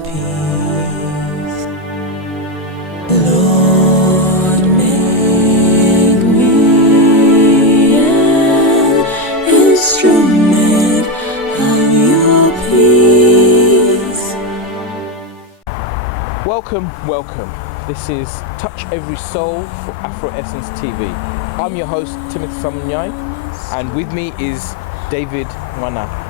peace. Lord, make me an instrument of your peace. Welcome. This is Touch Every Soul for Afro Essence TV. I'm your host, Timothy Samunyai, and with me is David Mwanaka.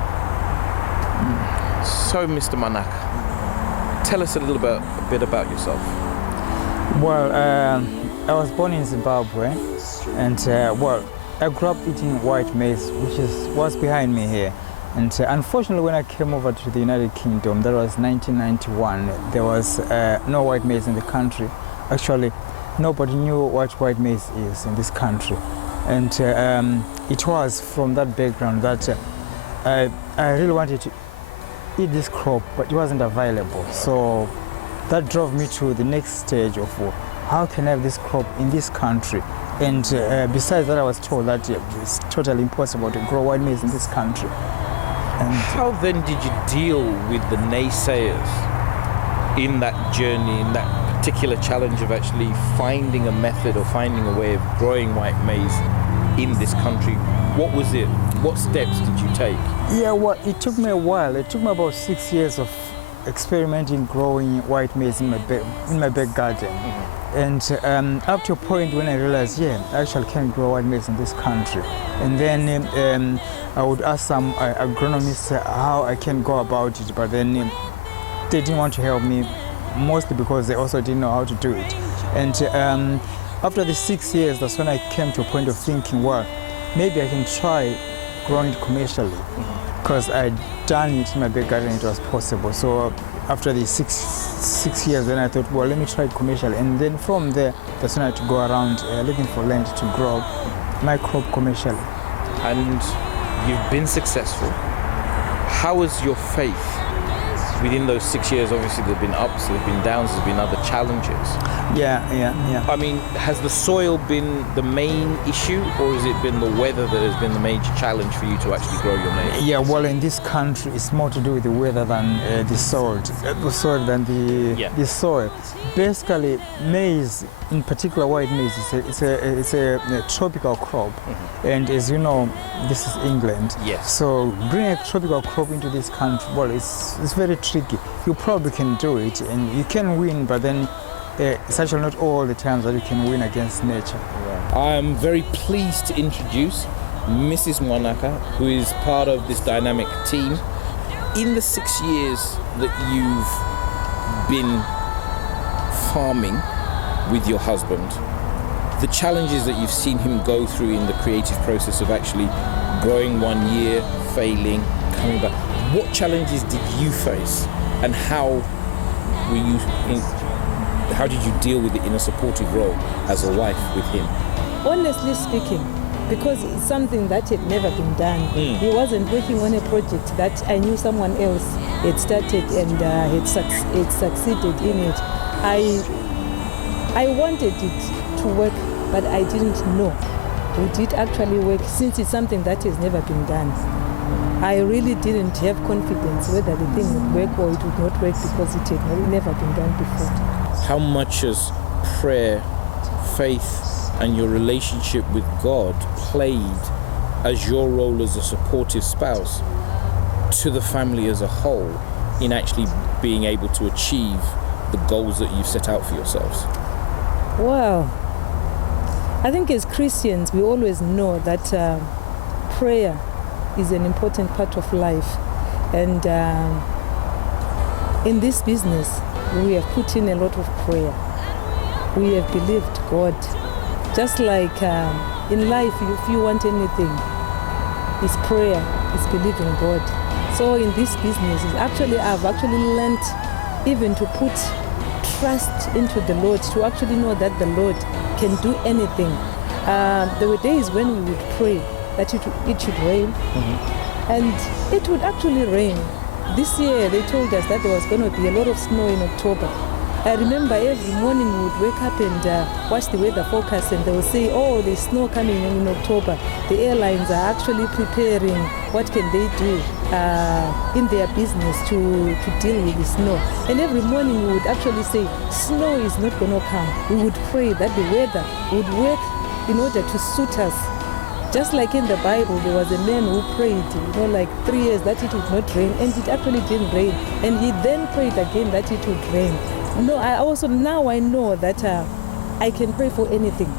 So, Mr. Mwanaka, tell us a bit about yourself. Well, I was born in Zimbabwe, and I grew up eating white maize, which is what's behind me here. And unfortunately, when I came over to the United Kingdom, that was 1991, there was no white maize in the country. Actually, nobody knew what white maize is in this country. And it was from that background that I really wanted to eat this crop, but it wasn't available. So that drove me to the next stage of how can I have this crop in this country. And besides that, I was told that it's totally impossible to grow white maize in this country. And how then did you deal with the naysayers in that journey, in that particular challenge of actually finding a method or finding a way of growing white maize in this country? What was it? What steps did you take? Yeah, well, it took me a while. It took me about 6 years of experimenting growing white maize in my back garden. Mm-hmm. And up to a point when I realized, I actually can grow white maize in this country. And then I would ask some agronomists how I can go about it, but then they didn't want to help me, mostly because they also didn't know how to do it. And after the 6 years, that's when I came to a point of thinking, well, maybe I can try growing it commercially, because I'd done it in my back garden, it was possible. So after the six years, then I thought, well, let me try it commercially. And then from there, that's when I had to go around looking for land to grow my crop commercially. And you've been successful. How has your faith within those 6 years? Obviously, there have been ups, there have been downs, there have been other challenges. Yeah. I mean, has the soil been the main issue, or has it been the weather that has been the major challenge for you to actually grow your maize? Yeah, well, in this country, it's more to do with the weather than the soil. The soil. Basically, maize, in particular white maize, it's a tropical crop. Mm-hmm. And as you know, this is England. Yes. So bringing a tropical crop into this country, well, it's very tricky. You probably can do it, and you can win, but then it's actually not all the times that you can win against nature. Right. I'm very pleased to introduce Mrs. Mwanaka, who is part of this dynamic team. In the 6 years that you've been farming with your husband, the challenges that you've seen him go through in the creative process of actually growing 1 year, failing, coming back, what challenges did you face, and how did you deal with it in a supportive role as a wife with him? Honestly speaking, because it's something that had never been done. He wasn't working on a project that I knew someone else had started and had succeeded in it. I wanted it to work, but I didn't know would it actually work, since it's something that has never been done. I really didn't have confidence whether the thing would work or it would not work, because it had never been done before. How much has prayer, faith, and your relationship with God played as your role as a supportive spouse to the family as a whole in actually being able to achieve the goals that you've set out for yourselves? Well, I think as Christians, we always know that prayer is an important part of life. And in this business, we have put in a lot of prayer. We have believed God. Just like in life, if you want anything, it's prayer, it's believing God. So in this business, I've actually learned even to put trust into the Lord, to actually know that the Lord can do anything. There were days when we would pray that it should rain, and it would actually rain. This year they told us that there was going to be a lot of snow in October, I remember every morning we would wake up and watch the weather forecast, and they will say, oh, there's snow coming in October. The airlines are actually preparing what can they do in their business to deal with the snow. And every morning we would actually say, snow is not going to come. We would pray that the weather would work in order to suit us. Just like in the Bible, there was a man who prayed, like 3 years that it would not rain, and it actually didn't rain. And he then prayed again that it would rain. No, now I know that I can pray for anything,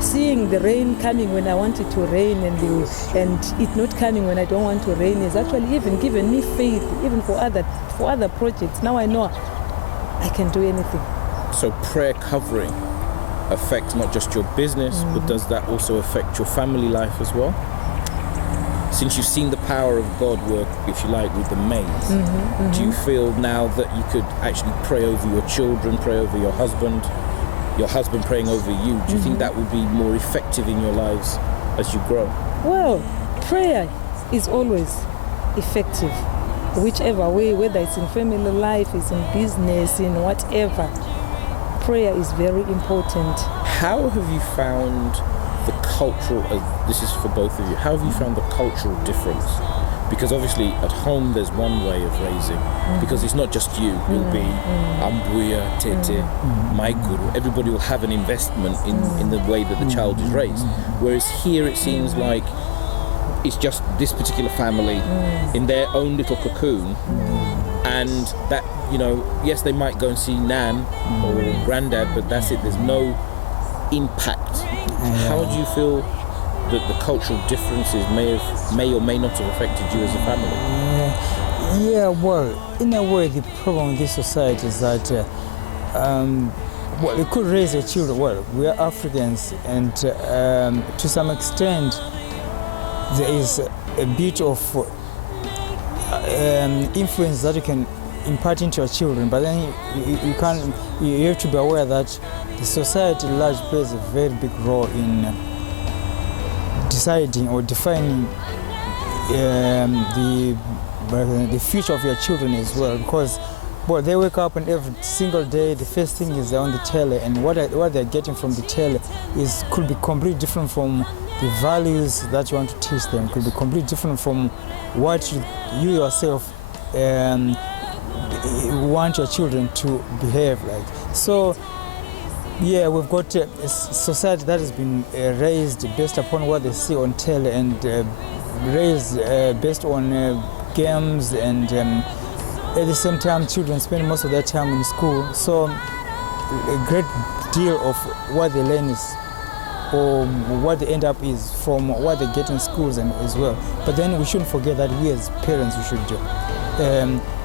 Seeing the rain coming when I want it to rain and it not coming when I don't want to rain is actually even given me faith, even for other projects. Now I know I can do anything. So prayer covering affects not just your business, but does that also affect your family life as well? Since you've seen the power of God work, if you like, with the maize, do you feel now that you could actually pray over your children, pray over your husband praying over you? Do you think that would be more effective in your lives as you grow? Well, prayer is always effective, whichever way, whether it's in family life, it's in business, in whatever. Prayer is very important. How have you found the cultural, this is for both of you, how have you found the cultural difference? Because obviously at home there's one way of raising, because it's not just you, it'll be Ambuya, Tete, my guru. Everybody will have an investment in the way that the child is raised. Whereas here it seems like it's just this particular family in their own little cocoon, and that, yes, they might go and see Nan or Granddad, but that's it. There's no impact. How do you feel that the cultural differences may or may not have affected you as a family? Yeah, well, in a way, the problem with this society is that, you could raise your children. Well, we are Africans, and to some extent, there is a bit of influence that you can impart into your children, but then you have to be aware that the society at large plays a very big role in deciding or defining the future of your children as well, because they wake up and every single day the first thing is they're on the telly, and what they're getting from the telly could be completely different from the values that you want to teach them, could be completely different from what you yourself want your children to behave like. So yeah, we've got a society that has been raised based upon what they see on telly, and raised based on games, and at the same time children spend most of their time in school, so a great deal of what they learn is, or what they end up is, from what they get in schools and as well. But then we shouldn't forget that we as parents, we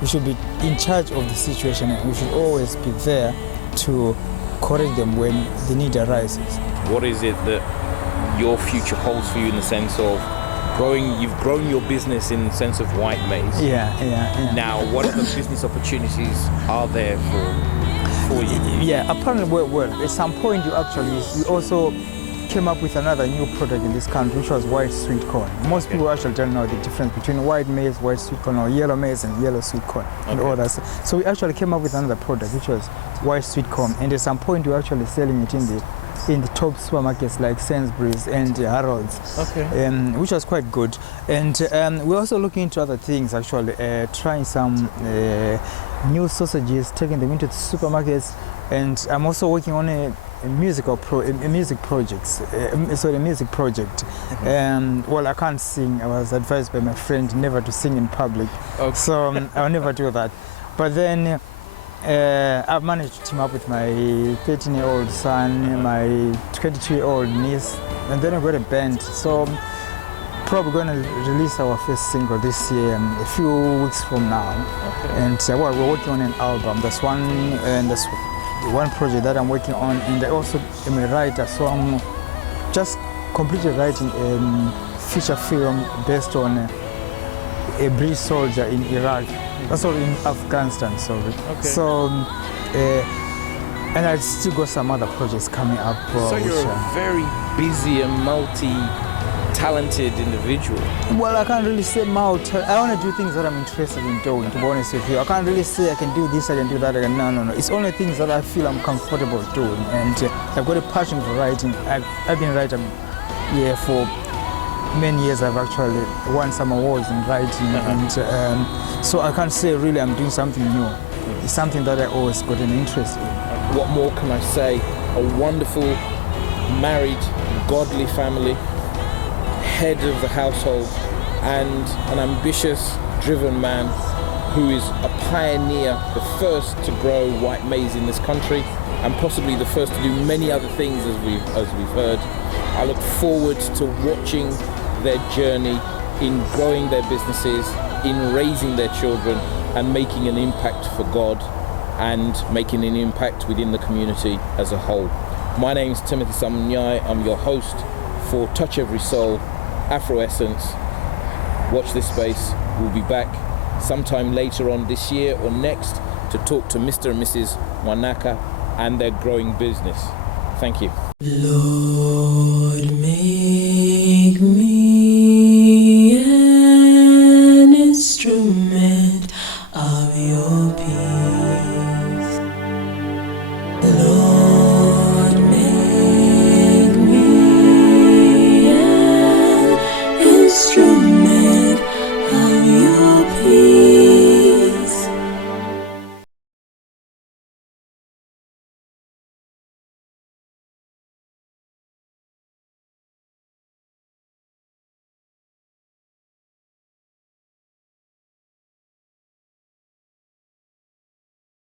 should be in charge of the situation, and we should always be there to correct them when the need arises. What is it that your future holds for you in the sense of you've grown your business in the sense of white maize? Yeah. Now, what other business opportunities are there for you? Yeah, apparently, well, at some point we also came up with another new product in this country, which was white sweet corn. Most people actually don't know the difference between white maize, white sweet corn, or yellow maize and yellow sweet corn, and all that. So we actually came up with another product, which was white sweet corn, and at some point we were actually selling it in the top supermarkets like Sainsbury's and Harrods, which was quite good. And we're also looking into other things, actually, trying some new sausages, taking them into the supermarkets, and I'm also working on a music project. Well, I can't sing. I was advised by my friend never to sing in public, so I'll never do that. But then I've managed to team up with my 13-year-old son, my 22-year-old niece, and then I've got a band. So probably going to release our first single this year, a few weeks from now. And we're working on an album. That's one project that I'm working on, and I also am a writer, so I'm just completely writing a feature film based on a British soldier in Iraq, also in Afghanistan, sorry. So, and I still got some other projects coming up. So you're a very busy and talented individual. Well, I can't really say I want to do things that I'm interested in doing, to be honest with you. I can't really say I can do this, I can do that. No. It's only things that I feel I'm comfortable doing. And I've got a passion for writing. I've been writing for many years. I've actually won some awards in writing. And so I can't say really I'm doing something new. It's something that I always got an interest in. What more can I say? A wonderful, married, godly family, head of the household, and an ambitious, driven man who is a pioneer, the first to grow white maize in this country, and possibly the first to do many other things, as we've heard. I look forward to watching their journey in growing their businesses, in raising their children, and making an impact for God and making an impact within the community as a whole. My name's Timothy Samnyai. I'm your host for Touch Every Soul, Afro Essence. Watch this space. We'll be back sometime later on this year or next to talk to Mr. and Mrs. Mwanaka and their growing business. Thank you. Lord.